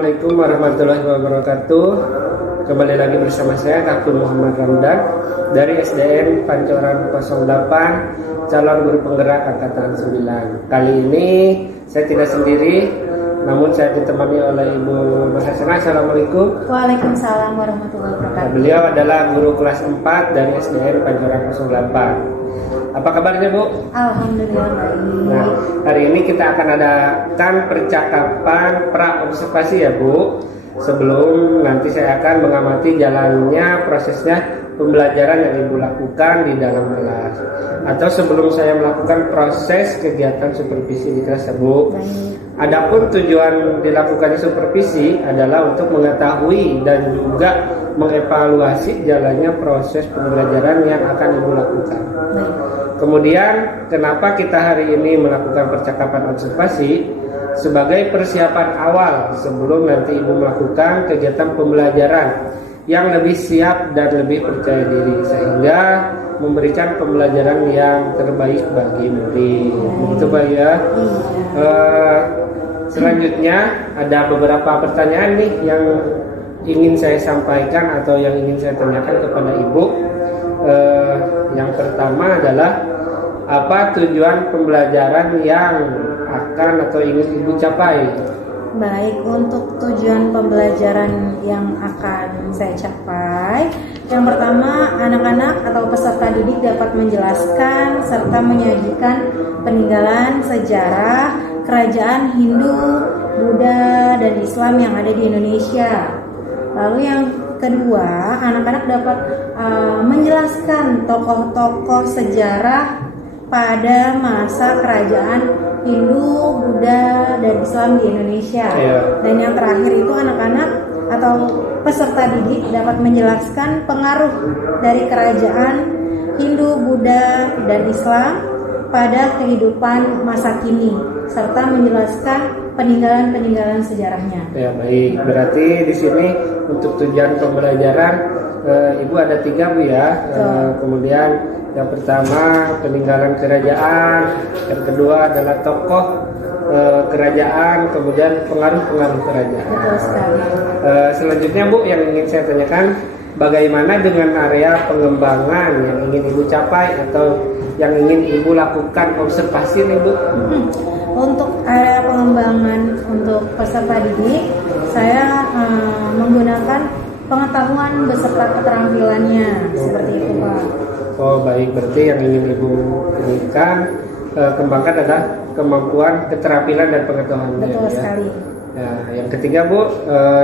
Assalamualaikum warahmatullahi wabarakatuh. Kembali lagi bersama saya Kapten Muhammad Ramdan dari SDN Pancoran 08, calon guru penggerak angkatan 9. Kali ini saya tidak sendiri, namun saya ditemani oleh Ibu Mahasiswa. Assalamualaikum. Waalaikumsalam warahmatullahi wabarakatuh. Beliau adalah guru kelas 4 dari SDN Pancoran 08. Apa kabarnya, Bu? Alhamdulillah baik. Nah, hari ini kita akan adakan percakapan pra-observasi ya, Bu. Sebelum nanti saya akan mengamati jalannya prosesnya pembelajaran yang Ibu lakukan di dalam kelas. Atau sebelum saya melakukan proses kegiatan supervisi di kelas, Bu. Adapun tujuan dilakukannya supervisi adalah untuk mengetahui dan juga mengevaluasi jalannya proses pembelajaran yang akan Ibu lakukan. Kemudian, kenapa kita hari ini melakukan percakapan observasi? Sebagai persiapan awal sebelum nanti Ibu melakukan kegiatan pembelajaran yang lebih siap dan lebih percaya diri, sehingga memberikan pembelajaran yang terbaik bagi murid. Begitu, Pak ya. Selanjutnya ada beberapa pertanyaan nih yang ingin saya sampaikan atau yang ingin saya tanyakan kepada Ibu. Yang pertama adalah apa tujuan pembelajaran yang akan atau ingin Ibu capai? Baik, untuk tujuan pembelajaran yang akan saya capai, yang pertama, anak-anak atau peserta didik dapat menjelaskan serta menyajikan peninggalan sejarah kerajaan Hindu, Buddha, dan Islam yang ada di Indonesia. Lalu yang kedua, anak-anak dapat menjelaskan tokoh-tokoh sejarah pada masa kerajaan Hindu, Buddha, dan Islam di Indonesia. Dan yang terakhir itu anak-anak atau peserta didik dapat menjelaskan pengaruh dari kerajaan Hindu, Buddha, dan Islam pada kehidupan masa kini, serta menjelaskan peninggalan-peninggalan sejarahnya. Ya, baik. Berarti di sini untuk tujuan pembelajaran Ibu ada 3, Bu ya. Kemudian yang pertama peninggalan kerajaan, yang kedua adalah tokoh kerajaan, kemudian pengaruh-pengaruh kerajaan. Betul sekali. Selanjutnya, Bu, yang ingin saya tanyakan, bagaimana dengan area pengembangan yang ingin Ibu capai atau yang ingin Ibu lakukan observasi nih, Bu? Untuk area pengembangan untuk peserta didik, saya menggunakan pengetahuan beserta keterampilannya, seperti itu, Pak. Oh, baik. Berarti yang ingin Ibu berikan kembangkan adalah kemampuan, keterampilan, dan pengetahuan. Betul sekali. Nah, yang ketiga, Bu,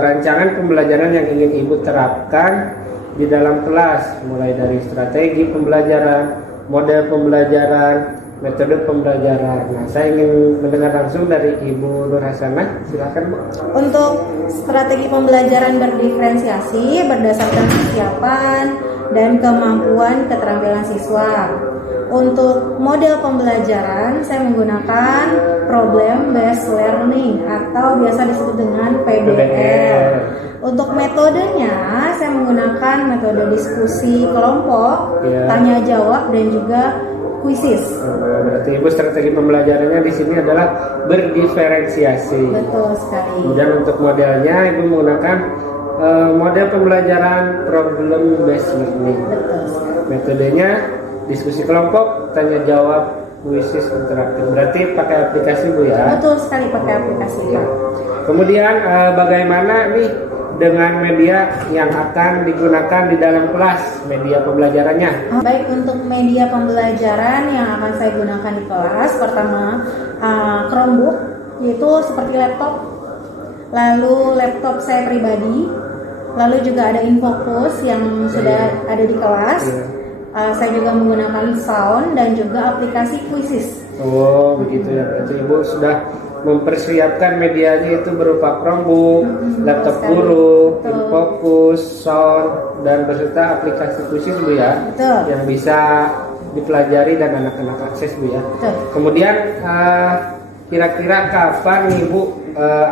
rancangan pembelajaran yang ingin Ibu terapkan di dalam kelas, mulai dari strategi pembelajaran, model pembelajaran, metode pembelajaran. Nah, saya ingin mendengar langsung dari Ibu Nur Hasanah. Silakan, Bu. Untuk strategi pembelajaran berdiferensiasi berdasarkan kesiapan dan kemampuan keterampilan siswa. Untuk model pembelajaran, saya menggunakan problem based learning atau biasa disebut dengan PBL. Untuk metodenya, saya menggunakan metode diskusi kelompok, tanya jawab, dan juga kuisis. Berarti Ibu strategi pembelajarannya di sini adalah berdiferensiasi. Betul sekali. Kemudian untuk modelnya Ibu menggunakan model pembelajaran problem based learning. Betul sekali. Metodenya diskusi kelompok, tanya jawab, kuisis, interaktif. Berarti pakai aplikasi, Bu ya? Betul sekali, pakai aplikasi. Ya. Kemudian bagaimana nih dengan media yang akan digunakan di dalam kelas, media pembelajarannya? Baik, untuk media pembelajaran yang akan saya gunakan di kelas, pertama Chromebook, yaitu seperti laptop, lalu laptop saya pribadi, lalu juga ada Infocus yang sudah ada di kelas. Saya juga menggunakan sound dan juga aplikasi Quizzes. Oh, begitu ya. Berarti Ibu sudah mempersiapkan medianya itu berupa Chromebook, laptop guru, Infocus, sound, dan beserta aplikasi Quizzes, Bu ya. Betul. Yang bisa dipelajari dan anak-anak akses, Bu ya. Betul. Kemudian kira-kira kapan Ibu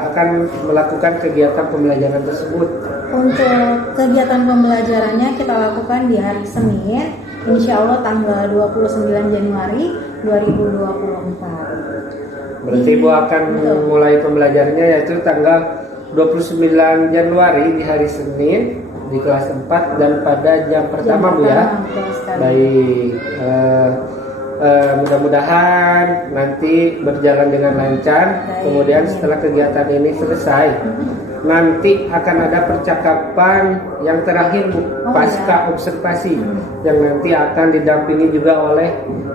akan melakukan kegiatan pembelajaran tersebut? Untuk kegiatan pembelajarannya kita lakukan di hari Senin, insya Allah tanggal 29 Januari 2024. Berarti Ibu akan mulai pembelajarannya yaitu tanggal 29 Januari di hari Senin di kelas 4 dan pada jam pertama Bu ya. Baik, mudah-mudahan nanti berjalan dengan lancar. Kemudian setelah kegiatan ini selesai, nanti akan ada percakapan yang terakhir Bu, pasca observasi, yang nanti akan didampingi juga oleh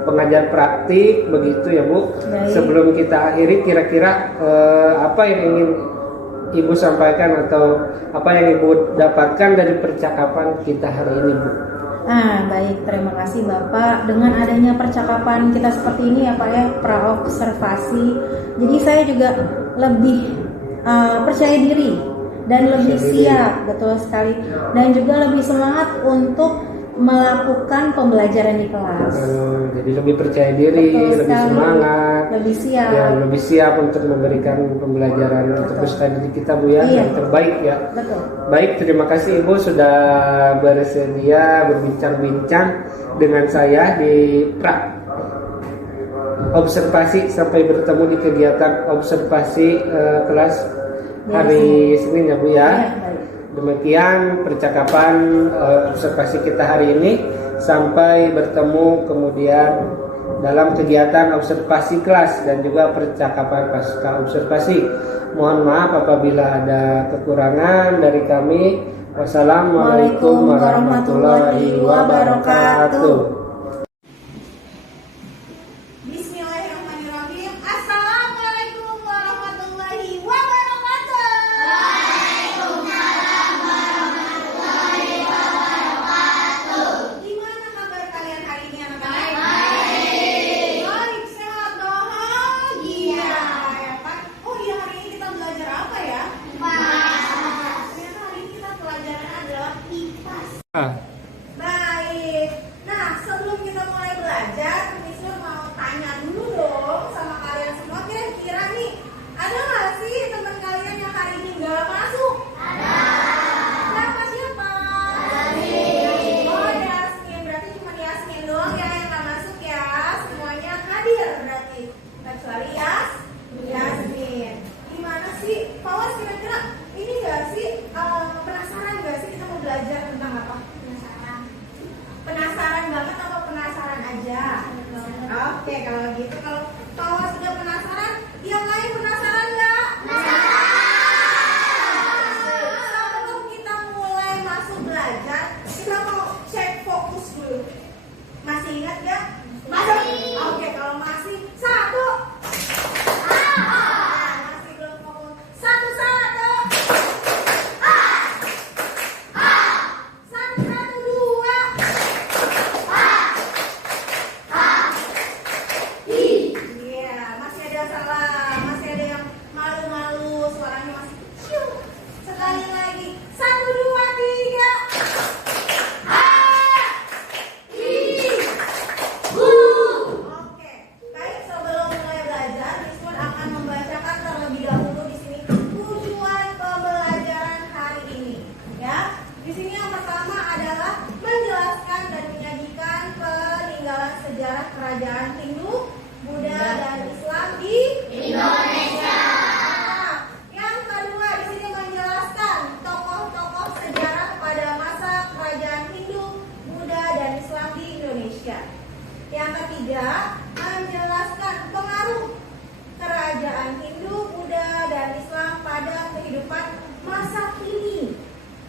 pengajar praktik, begitu ya Bu. Sebelum kita akhiri, kira-kira apa yang ingin Ibu sampaikan atau apa yang Ibu dapatkan dari percakapan kita hari ini Bu? Baik, terima kasih Bapak. Dengan adanya percakapan kita seperti ini ya Pak ya, pra-observasi, jadi saya juga lebih percaya diri dan lebih siap, betul sekali, dan juga lebih semangat untuk melakukan pembelajaran di kelas. Jadi lebih percaya diri, lebih semangat, lebih siap, ya, lebih siap untuk memberikan pembelajaran untuk peserta didik kita Bu ya, yang terbaik ya. Betul. Baik, terima kasih Ibu sudah bersedia berbincang-bincang dengan saya di observasi sampai bertemu di kegiatan observasi kelas hari Senin ya Bu ya. Demikian percakapan observasi kita hari ini. Sampai bertemu kemudian dalam kegiatan observasi kelas dan juga percakapan pasca observasi. Mohon maaf apabila ada kekurangan dari kami. Wassalamualaikum warahmatullahi wabarakatuh. Baik. Nah, sebelum kita mulai belajar, Miss Nur mau tanya dulu dong sama kalian semua. Kira-kira nih, ada nggak sih teman kalian yang hari ini nggak masuk? Ada. Siapa? Yasmin. Oh, Yasmin. Berarti cuma Yasmin doang ya yang nggak masuk ya. Semuanya hadir berarti. Kecuali Yasmin. Gimana sih? Pawas kira-kira ini nggak sih? Penasaran nggak sih kita mau belajar tentang apa? Penasaran banget atau penasaran aja? Oke, kalau gitu, kalau Pawas sudah penasaran, yang lain penasaran nggak? Sebelum kita mulai masuk belajar, kita mau cek fokus dulu. Masih ingat nggak? Masih. Oke, kalau masih satu. Masih belum fokus. Satu. Kerajaan Hindu, Buddha, dan Islam di Indonesia. Yang kedua di sini menjelaskan tokoh-tokoh sejarah pada masa kerajaan Hindu, Buddha, dan Islam di Indonesia. Yang ketiga menjelaskan pengaruh kerajaan Hindu, Buddha, dan Islam pada kehidupan masa kini.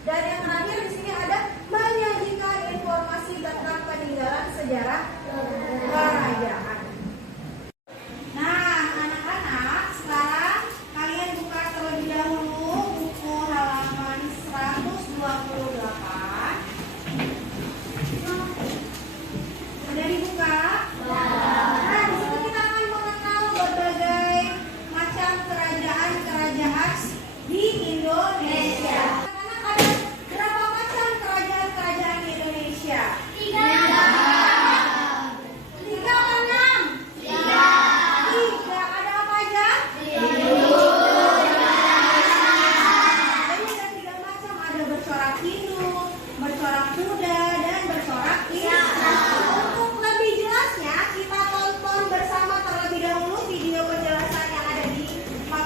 Dan yang terakhir di sini ada menyajikan informasi tentang peninggalan sejarah kerajaan. Nah, anak-anak, sekarang kalian buka terlebih dahulu buku halaman 128. Sudah dibuka? Nah, di situ kita akan mengenal berbagai macam kerajaan-kerajaan di Indonesia. Anak-anak, ada berapa macam kerajaan-kerajaan di Indonesia?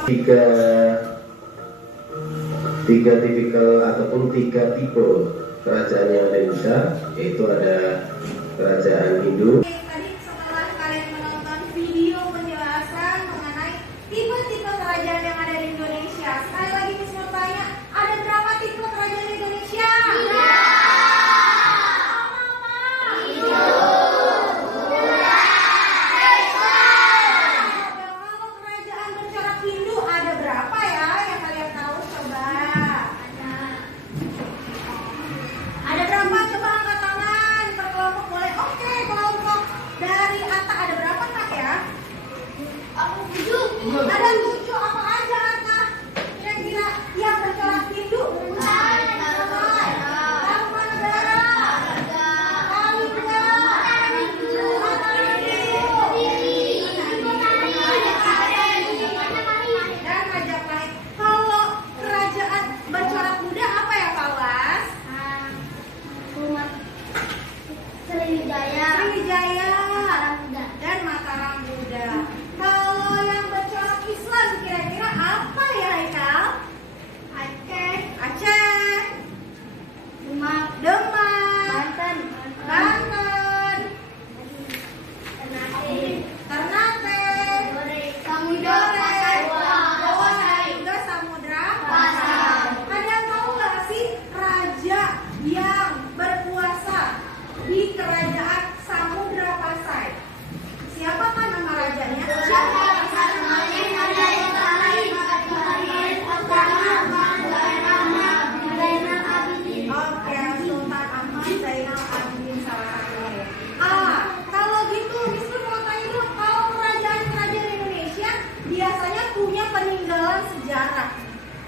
3. tiga tipikal ataupun tiga tipe kerajaan yang ada di Indonesia, yaitu ada kerajaan Hindu. Tadi setelah kalian menonton video penjelasan mengenai tipe-tipe kerajaan yang ada di Indonesia, sekali lagi Miss mau tanya, ada berapa tipe kerajaan di Indonesia? Kalau kerajaan bercorak Hindu ada berapa ya yang kalian tahu? Coba. Ada berapa? Coba angkat tangan per kelompok boleh. Oke, kelompok dari Atta ada berapa Kak ya? Aku 7. Ada 7 apa aja Atta? Kira-kira yang bercorak Hindu? Dan Majapahit. Kalau kerajaan bercorak Buddha apa ya Pak Was? Sriwijaya dan Mataram Buddha. Kalau yang bercorak Islam kira-kira apa ya Haikal? Aceh, Demak, Banten, Ternate, Samudra, Jawa dan juga Samudra Pasar. Kalian tahu nggak sih raja yang berkuasa di kerajaan Samudra Pasai? Siapakah nama rajanya? Oke, Sultan Ahmad Zainal Abidin salah satunya. Kalau gitu, Miss mau tanya dulu, kalau kerajaan-kerajaan Indonesia biasanya punya peninggalan sejarah,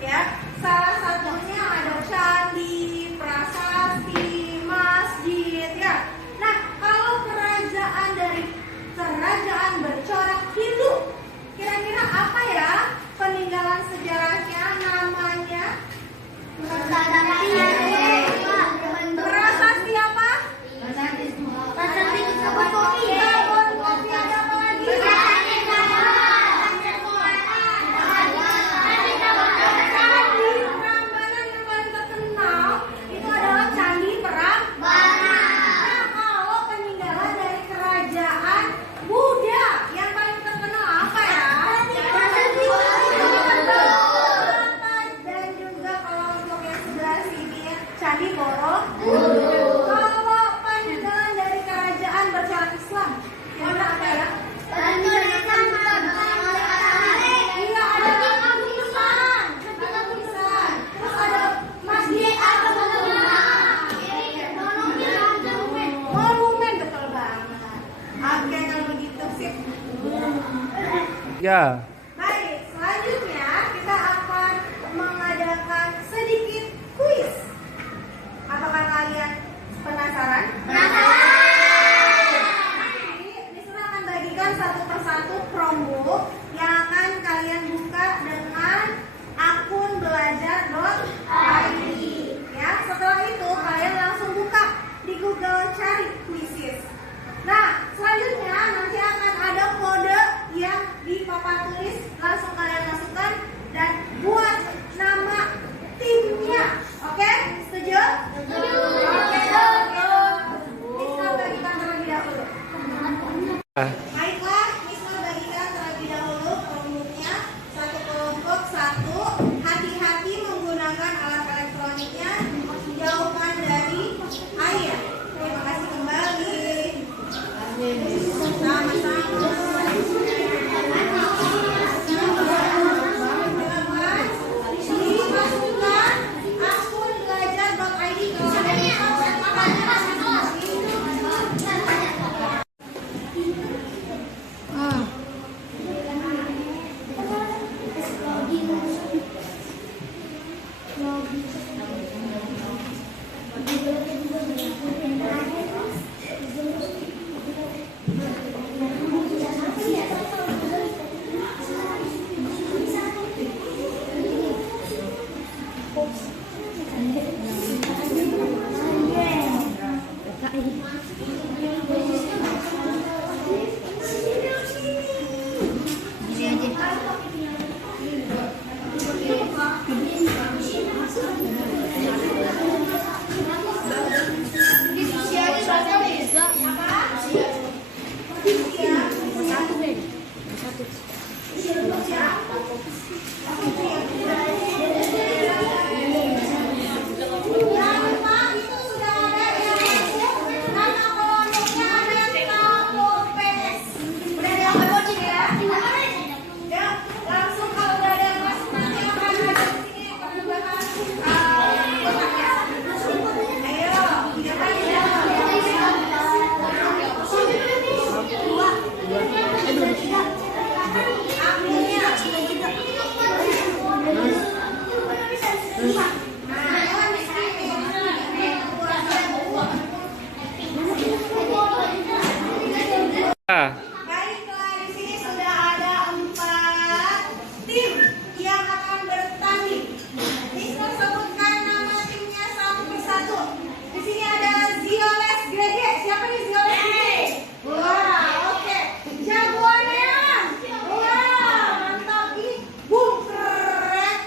ya. Salah satunya ada candi, prasasti, masjid, ya. Nah, kalau kerajaan dari kerajaan bercorak Hindu, kira-kira apa ya peninggalan sejarahnya, namanya? Prasasti apa? Kebun kopi, ada apa lagi? Candi Prambanan yang paling terkenal itu adalah Candi Prambanan. Nah, kalau peninggalan dari kerajaan Buddha yang paling terkenal apa ya? Dan juga kalau untuk yang sebelah sini ya, Candi Borobudur. Kalau peninggalan dari kerajaan bercorak Islam, kira-kira apa ya? Iya, ada Kapisan. Terus ada Masjid Monumen, betul banget. Oke, kalau begitu sip. Ya. Baik, selanjutnya kita akan mengadakan sedikit kuis. Apakah kalian penasaran? Nanti Misra akan bagikan satu persatu Chromebook yang akan kalian buka dengan akun belajar.id. Ya, setelah itu kalian langsung buka di Google, cari Quizzes. Nah, selanjutnya nanti akan ada kode yang di papan tulis Baiklah, di sini sudah ada 4 tim yang akan bertanding. Mister sebutkan nama timnya satu persatu. Di sini ada Zioles Grege. Siapa nih Zioles Grege? Wah, oke. Jagoannya. Wah, mantap ini. Bung keren.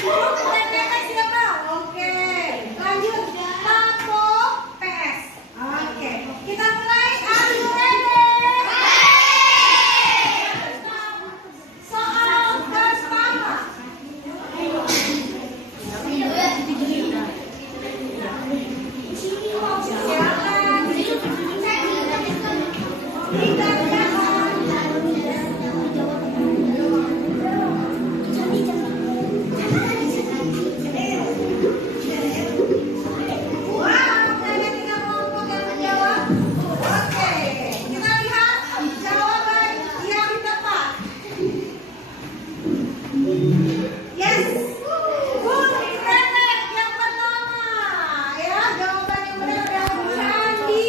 Bung keren siapa? Oke. Lanjut. Papo PS. Oke. Kita mulai. Are you ready? Soal pertama. Wow, ada 3 kelompok yang menjawab. Oke, kita lihat jawaban yang tepat. Yes, Bung Kretek yang pertama. Ya, jawaban yang benar adalah Bung Andi.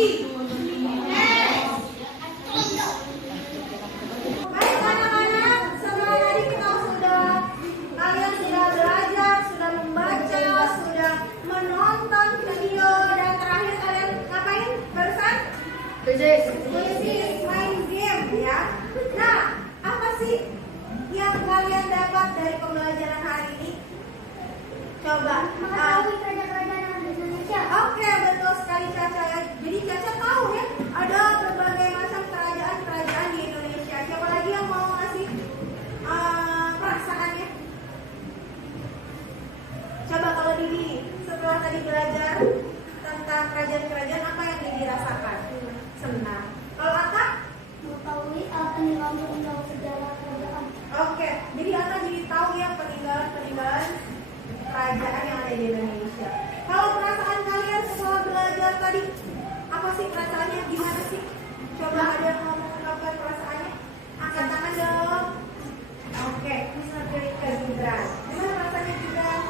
Baik anak-anak, setelah tadi kalian sudah belajar, sudah membaca, sudah menonton video, dan terakhir kalian ngapain barusan? Kuisis, main game ya. Nah, apa sih yang kalian dapat dari pembelajaran hari ini? Coba. Oke, betul sekali Caca ya. Jadi Caca tahu ya, ada berbagai macam kerajaan-kerajaan di Indonesia. Siapa lagi yang mau ngasih perasaannya? Coba kalau Didi setelah tadi belajar tentang kerajaan-kerajaan, apa yang Didi rasakan? Senang. Kalau Atta? Oke, jadi Atta jadi tahu ya peninggalan-peninggalan kerajaan yang ada di Indonesia. Kalau perasaan kalian setelah belajar tadi, apa sih perasaannya? Gimana sih? Coba ada yang mau mengungkapkan perasaannya? Angkat tangan dong. Oke, Mister Rika Gibran. Gimana perasaannya Gibran?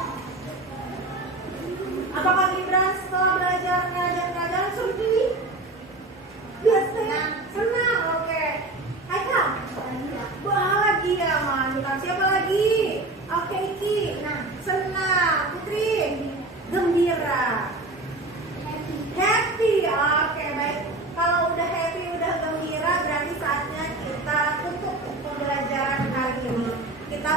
Apakah Gibran setelah belajar kerajaan-kerajaan seperti biasanya? Senang, oke. Haikal? Bahagia, mantap. Siapa lagi? Oke, Iki. Senang. Putri? Gembira. Happy. Oke, baik. Kalau udah happy, udah gembira, berarti saatnya kita tutup pembelajaran kali ini. Kita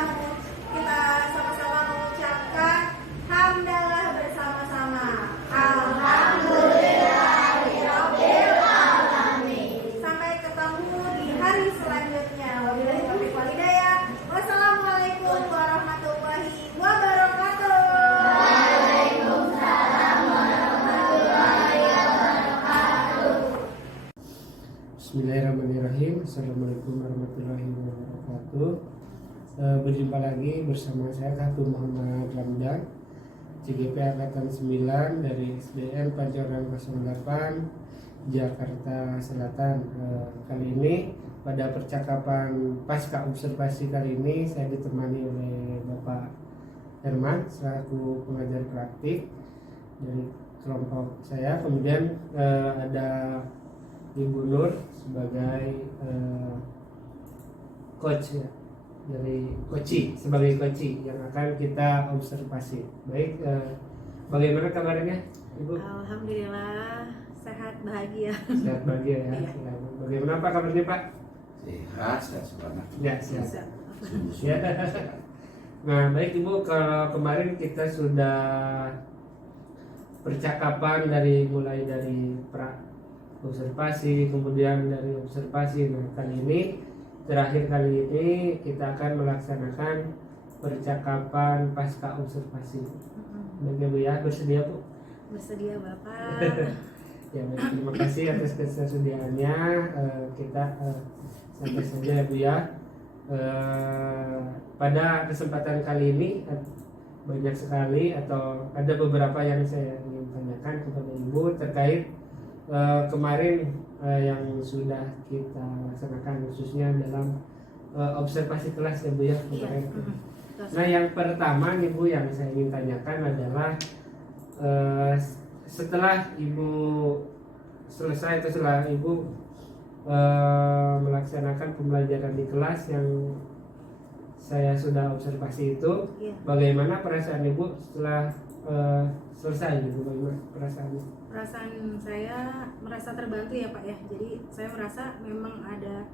sama-sama mengucapkan hamdalah bersama-sama. Alhamdulillahirabbil alamin. Sampai ketemu di hari selanjutnya. Wabillahi taufiq wal hidayah. Wassalamualaikum warahmatullahi wabarakatuh. Waalaikumsalam warahmatullahi wabarakatuh. Bismillahirrahmanirrahim. Assalamualaikum warahmatullahi wabarakatuh. Berjumpa lagi bersama saya Katu Muhammad Ramdan, CGP Angkatan 9 dari SDN Pancoran 08 Jakarta Selatan. Kali ini pada percakapan pasca observasi kali ini saya ditemani oleh Bapak Herman selaku pengajar praktik dari kelompok saya. Kemudian ada Ibu Nur sebagai coach ya, dari sebagai coach yang akan kita observasi. Baik, bagaimana kabarnya Ibu? Alhamdulillah sehat bahagia. Sehat bahagia ya. Iya. Ya. Bagaimana Pak kabarnya Pak? Sehat semangat. Ya, sehat. Bisa. Ya. Nah, baik Ibu, kalau kemarin kita sudah percakapan mulai dari observasi, kemudian dari observasi. Nah, terakhir kali ini kita akan melaksanakan percakapan pasca observasi. Baik ya Bu ya, bersedia Bu? Bersedia Bapak. Ya, baik, terima kasih atas kesersediaannya. Kita sampai saja ya Bu ya. Pada kesempatan kali ini banyak sekali atau ada beberapa yang saya ingin tanyakan kepada Ibu terkait kemarin yang sudah kita laksanakan, khususnya dalam observasi kelas ya Bu ya kemarin. Nah, yang pertama nih Bu yang saya ingin tanyakan adalah setelah Ibu selesai atau setelah Ibu melaksanakan pembelajaran di kelas yang saya sudah observasi itu, Iya. bagaimana perasaan Ibu setelah selesai Ibu? Bagaimana perasaannya? Perasaan saya merasa terbantu ya Pak ya. Jadi saya merasa memang ada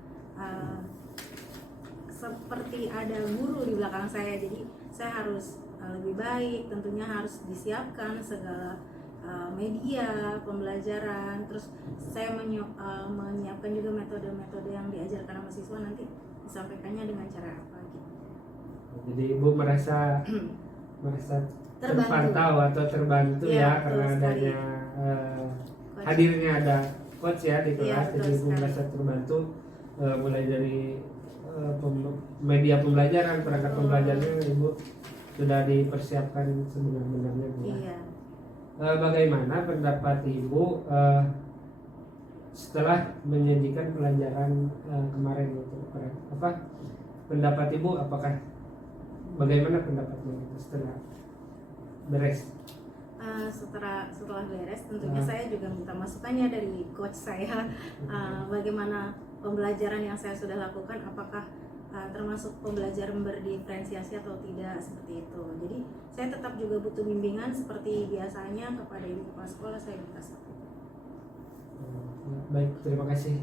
seperti ada guru di belakang saya. Jadi saya harus lebih baik, tentunya harus disiapkan segala media pembelajaran. Terus saya menyiapkan juga metode-metode yang diajarkan sama siswa nanti disampaikannya dengan cara apa gitu. Jadi Ibu merasa terpantau atau terbantu Ya, ya karena betul sekali. adanya Coach. hadirnya ada coach ya di Iya, kelas. betul Jadi Ibu sekali. merasa terbantu mulai dari media pembelajaran, perangkat pembelajarannya Ibu sudah dipersiapkan sebenar-benarnya Bu. Iya. Bagaimana pendapat Ibu setelah menyajikan pelajaran kemarin itu? Pendapat Ibu apakah bagaimana pendapatnya setelah beres? Setelah beres tentunya saya juga minta masukannya dari coach saya. Bagaimana pembelajaran yang saya sudah lakukan, apakah termasuk pembelajaran berdiferensiasi atau tidak, seperti itu. Jadi saya tetap juga butuh bimbingan seperti biasanya kepada ibu kepala sekolah saya minta seperti itu. Baik, terima kasih.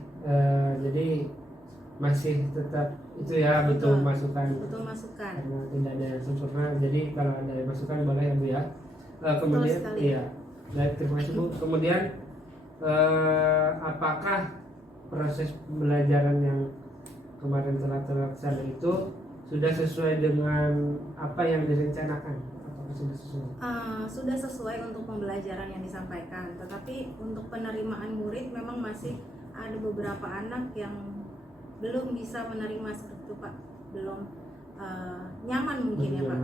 Jadi masih tetap itu ya butuh masukan. Butuh masukan. Karena tidak ada yang sempurna. Jadi kalau ada masukan boleh ya Bu ya. Kemudian sekali. iya. Baik, terima kasih Bu. Kemudian apakah proses pembelajaran yang kemarin telah terlaksana itu sudah sesuai dengan apa yang direncanakan? Apakah sudah sesuai? Sudah sesuai untuk pembelajaran yang disampaikan, tetapi untuk penerimaan murid memang masih ada beberapa anak yang belum bisa menerima seperti itu Pak, belum nyaman mungkin ya Pak.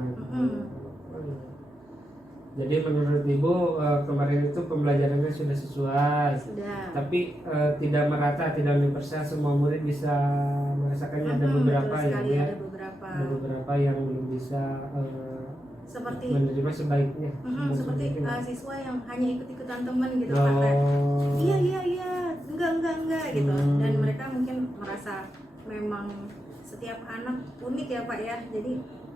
Jadi menurut Ibu kemarin itu pembelajarannya sudah sesuai, Sudah. tapi tidak merata, tidak universal, semua murid bisa merasakannya. Ada beberapa betul yang sekali, ya, ada beberapa. ada beberapa yang belum bisa Seperti menerima sebaiknya. seperti siswa yang hanya ikut-ikutan teman gitu Oh. Pak. Iya, enggak gitu. Dan mereka mungkin merasa memang setiap anak unik ya Pak ya. Jadi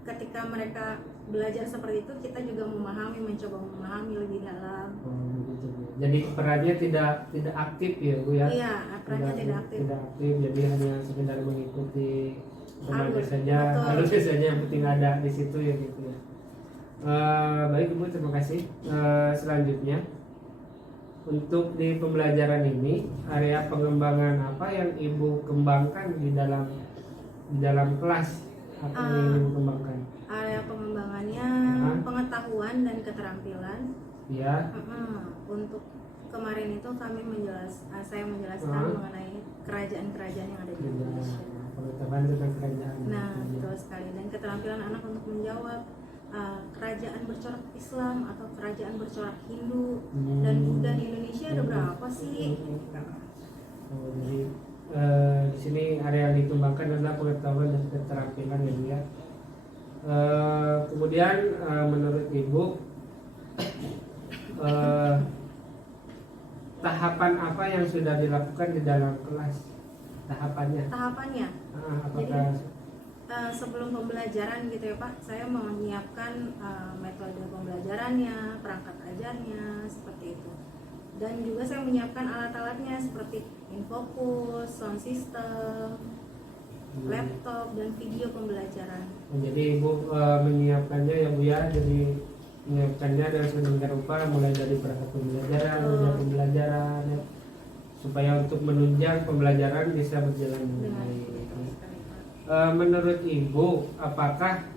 ketika mereka belajar seperti itu, kita juga mencoba memahami lebih dalam. Begitu. Jadi perannya tidak aktif ya Bu ya? Iya, perannya tidak aktif. Tidak aktif, jadi hanya sekedar mengikuti temannya Alur, saja, betul. alurnya saja yang penting ada di situ ya gitu ya. Baik Ibu, terima kasih. Selanjutnya untuk di pembelajaran ini area pengembangan apa yang Ibu kembangkan di dalam kelas? Apa yang Ibu kembangkan? Area pengembangannya pengetahuan dan keterampilan. Ya. Untuk kemarin itu saya menjelaskan mengenai kerajaan-kerajaan yang ada di Indonesia. Pengetahuan tentang kerajaan. Nah, betul sekali. Dan keterampilan anak untuk menjawab kerajaan bercorak Islam atau kerajaan bercorak Hindu dan Buddha di Indonesia ada berapa sih? Jadi di sini area yang dikembangkan adalah pengetahuan dan keterampilan ya Bu ya. Kemudian menurut Ibu tahapan apa yang sudah dilakukan di dalam kelas? Tahapannya? Apakah Sebelum pembelajaran gitu ya Pak, saya menyiapkan metode pembelajarannya, perangkat ajarnya, seperti itu. Dan juga saya menyiapkan alat-alatnya seperti infocus, sound system, laptop, dan video pembelajaran. Jadi Ibu menyiapkannya ya Bu ya, jadi menyiapkannya dengan sedemikian rupa mulai dari perangkat pembelajaran, media pembelajaran, ya, supaya untuk menunjang pembelajaran bisa berjalan dengan baik. Menurut Ibu, apakah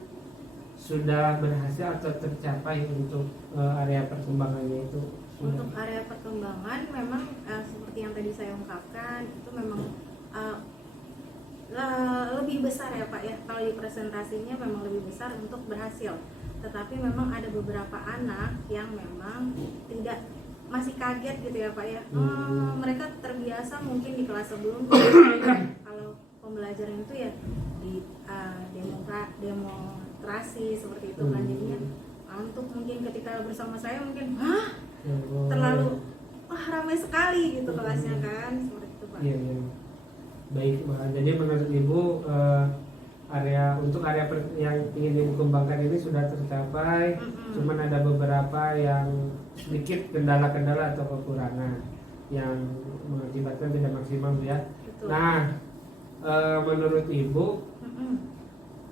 sudah berhasil atau tercapai untuk area perkembangannya itu? Untuk area perkembangan memang seperti yang tadi saya ungkapkan itu memang lebih besar ya Pak ya, kalau di presentasinya memang lebih besar untuk berhasil, tetapi memang ada beberapa anak yang memang masih kaget gitu ya Pak ya. Mereka terbiasa mungkin di kelas sebelumnya kalau pembelajaran itu ya di demonstrasi seperti itu kan, jadinya untuk mungkin ketika bersama saya mungkin terlalu ramai sekali gitu kelasnya kan, seperti itu Pak. Iya. Baik, jadi menurut Ibu untuk area yang ingin Ibu kembangkan ini sudah tercapai, cuman ada beberapa yang sedikit kendala-kendala atau kekurangan yang mengakibatkan tidak maksimal ya. Betul. Nah, menurut Ibu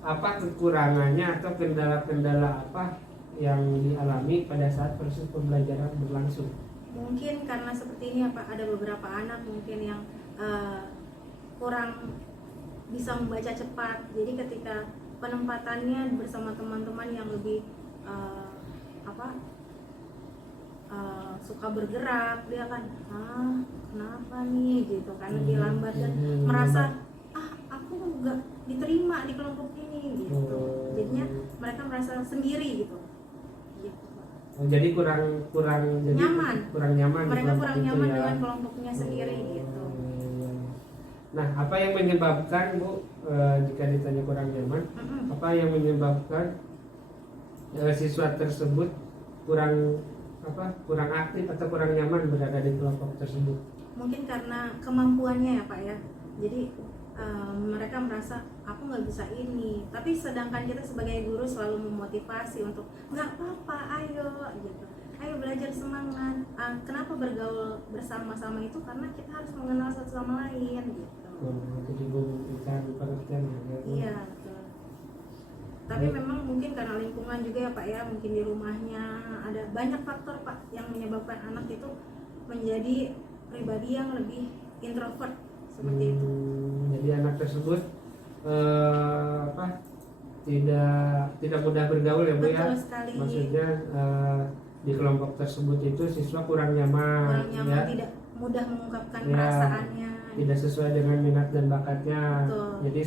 apa kekurangannya atau kendala-kendala apa yang dialami pada saat proses pembelajaran berlangsung? Mungkin karena seperti ini ya Pak, ada beberapa anak mungkin yang kurang bisa membaca cepat, jadi ketika penempatannya bersama teman-teman yang lebih suka bergerak, dia kan kenapa nih gitu kan, lebih lambat dan merasa aku nggak diterima di kelompok ini gitu, jadinya mereka merasa sendiri gitu Pak. Jadi kurang nyaman. Mereka kurang nyaman ya. dengan kelompoknya sendiri gitu. Nah, apa yang menyebabkan Bu, jika ditanya kurang nyaman, apa yang menyebabkan siswa tersebut kurang aktif atau kurang nyaman berada di kelompok tersebut? Mungkin karena kemampuannya ya Pak ya. Jadi mereka merasa aku nggak bisa ini, tapi sedangkan kita sebagai guru selalu memotivasi untuk nggak apa-apa, ayo belajar, semangat. Kenapa bergaul bersama-sama itu karena kita harus mengenal satu sama lain gitu. Jadi memberikan pengertian ya. Iya betul. Tapi memang mungkin karena lingkungan juga ya Pak ya, mungkin di rumahnya ada banyak faktor Pak yang menyebabkan anak itu menjadi pribadi yang lebih introvert seperti itu. Jadi anak tersebut tidak mudah bergaul ya Bu ya. Betul sekali. Maksudnya di kelompok tersebut itu siswa kurang nyaman ya. Tidak mudah mengungkapkan Ya, perasaannya. Tidak sesuai dengan minat dan bakatnya. Betul. Jadi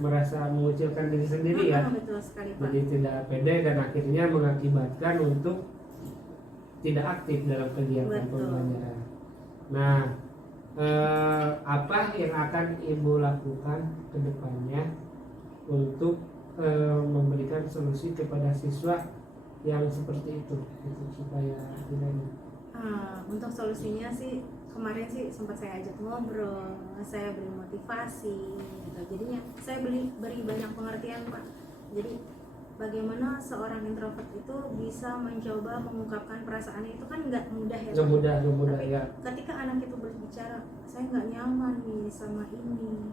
merasa mengucilkan diri sendiri ya. Betul sekali Pak. Jadi tidak pede dan akhirnya mengakibatkan untuk tidak aktif dalam kegiatan Betul. pembelajaran. Nah, apa yang akan Ibu lakukan ke depannya untuk memberikan solusi kepada siswa yang seperti itu gitu, supaya tidak Untuk solusinya sih kemarin sih sempat saya ajak ngobrol, saya beri motivasi gitu. Jadinya saya beri banyak pengertian Pak. Jadi bagaimana seorang introvert itu bisa mencoba mengungkapkan perasaannya itu kan nggak mudah ya Pak. Nggak mudah Tapi ya. ketika anak itu berbicara, saya nggak nyaman nih sama ini.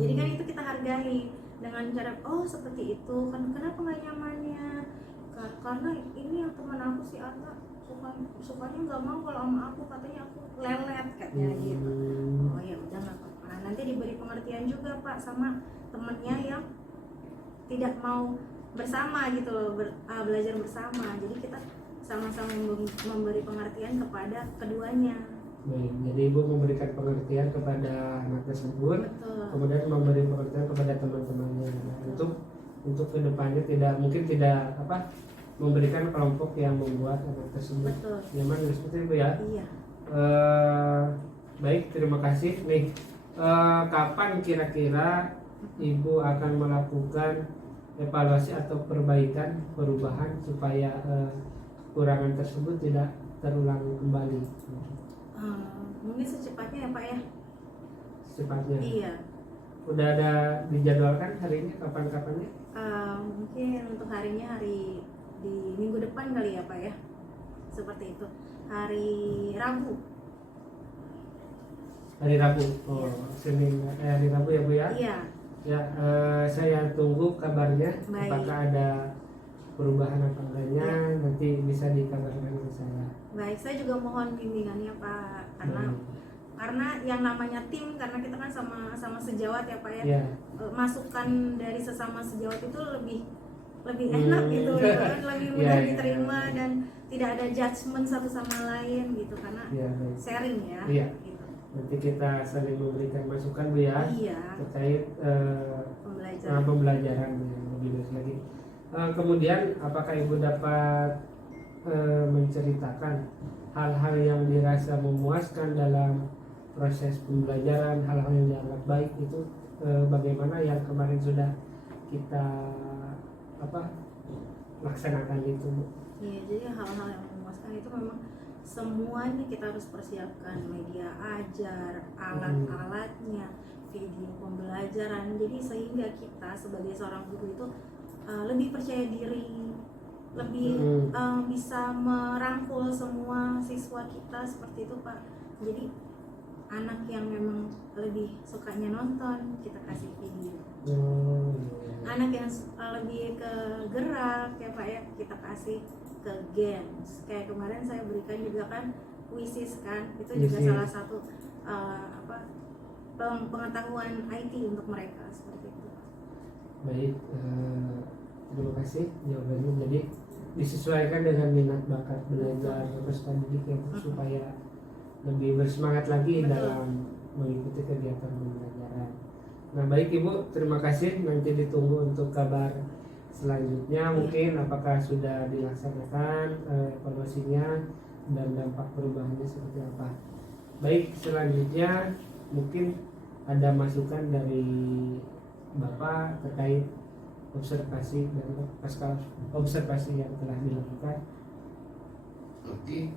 Jadi kan itu kita hargai dengan cara seperti itu kan, kenapa nggak nyamannya? Karena ini yang teman aku si Ata sukanya nggak mau kalau sama aku, katanya aku lelet katanya gitu. Oh ya udah nggak apa-apa, nanti diberi pengertian juga Pak sama temennya yang tidak mau bersama gitu loh, belajar bersama. Jadi kita sama-sama memberi pengertian kepada keduanya. Baik, jadi Ibu memberikan pengertian kepada anak tersebut. Betul. Kemudian memberi pengertian kepada teman-temannya untuk kedepannya tidak memberikan kelompok yang membuat anak tersebut Betul. nyaman seperti itu ya. Iya. Baik, terima kasih. Nih, kapan kira-kira Ibu akan melakukan evaluasi atau perubahan supaya kekurangan tersebut tidak terulang kembali? Mungkin secepatnya ya Pak ya. Secepatnya. Iya. Udah ada dijadwalkan harinya kapan-kapannya? Mungkin untuk harinya di minggu depan kali ya Pak ya, seperti itu, hari Rabu. Hari Rabu. Senin hari Rabu ya Bu ya? Iya. Ya, saya tunggu kabarnya. Baik. Apakah ada perubahan apa enggaknya, nanti bisa dikabarkan ke saya. Baik, saya juga mohon bimbingannya Pak, karena karena yang namanya tim, karena kita kan sama sejawat ya Pak ya. Iya. Masukan dari sesama sejawat itu lebih enak gitu ya kan, lebih Iya, mudah iya, diterima iya. dan tidak ada judgement satu sama lain gitu, karena Iya, baik. sharing ya. Iya. Gitu. Nanti kita saling memberikan masukan Bu ya, Iya. terkait Pembelajaran. pembelajaran yang lebih luas lagi. Kemudian apakah Ibu dapat menceritakan hal-hal yang dirasa memuaskan dalam proses pembelajaran, hal-hal yang dianggap baik itu bagaimana yang kemarin sudah kita laksanakan itu Bu? Iya, jadi hal-hal yang memuaskan itu memang semuanya kita harus persiapkan, media ajar, alat-alatnya, video pembelajaran. Jadi sehingga kita sebagai seorang guru itu lebih percaya diri, lebih bisa merangkul semua siswa kita seperti itu Pak. Jadi anak yang memang lebih sukanya nonton, kita kasih video. Anak yang lebih ke gerak ya Pak ya, kita kasih ke games. Kayak kemarin saya berikan juga kan Quizzes kan, itu juga Quizzes. salah satu pengetahuan IT untuk mereka seperti itu. Baik, terima kasih jawabannya. Jadi disesuaikan dengan minat bakat belajar peserta didik ya Bu, supaya lebih bersemangat lagi Betul. dalam mengikuti kegiatan pembelajaran. Nah baik Ibu, terima kasih. Nanti ditunggu untuk kabar selanjutnya, mungkin apakah sudah dilaksanakan evaluasinya dan dampak perubahannya seperti apa. Baik, selanjutnya mungkin ada masukan dari Bapak terkait observasi dan pasca observasi yang telah dilakukan. Oke,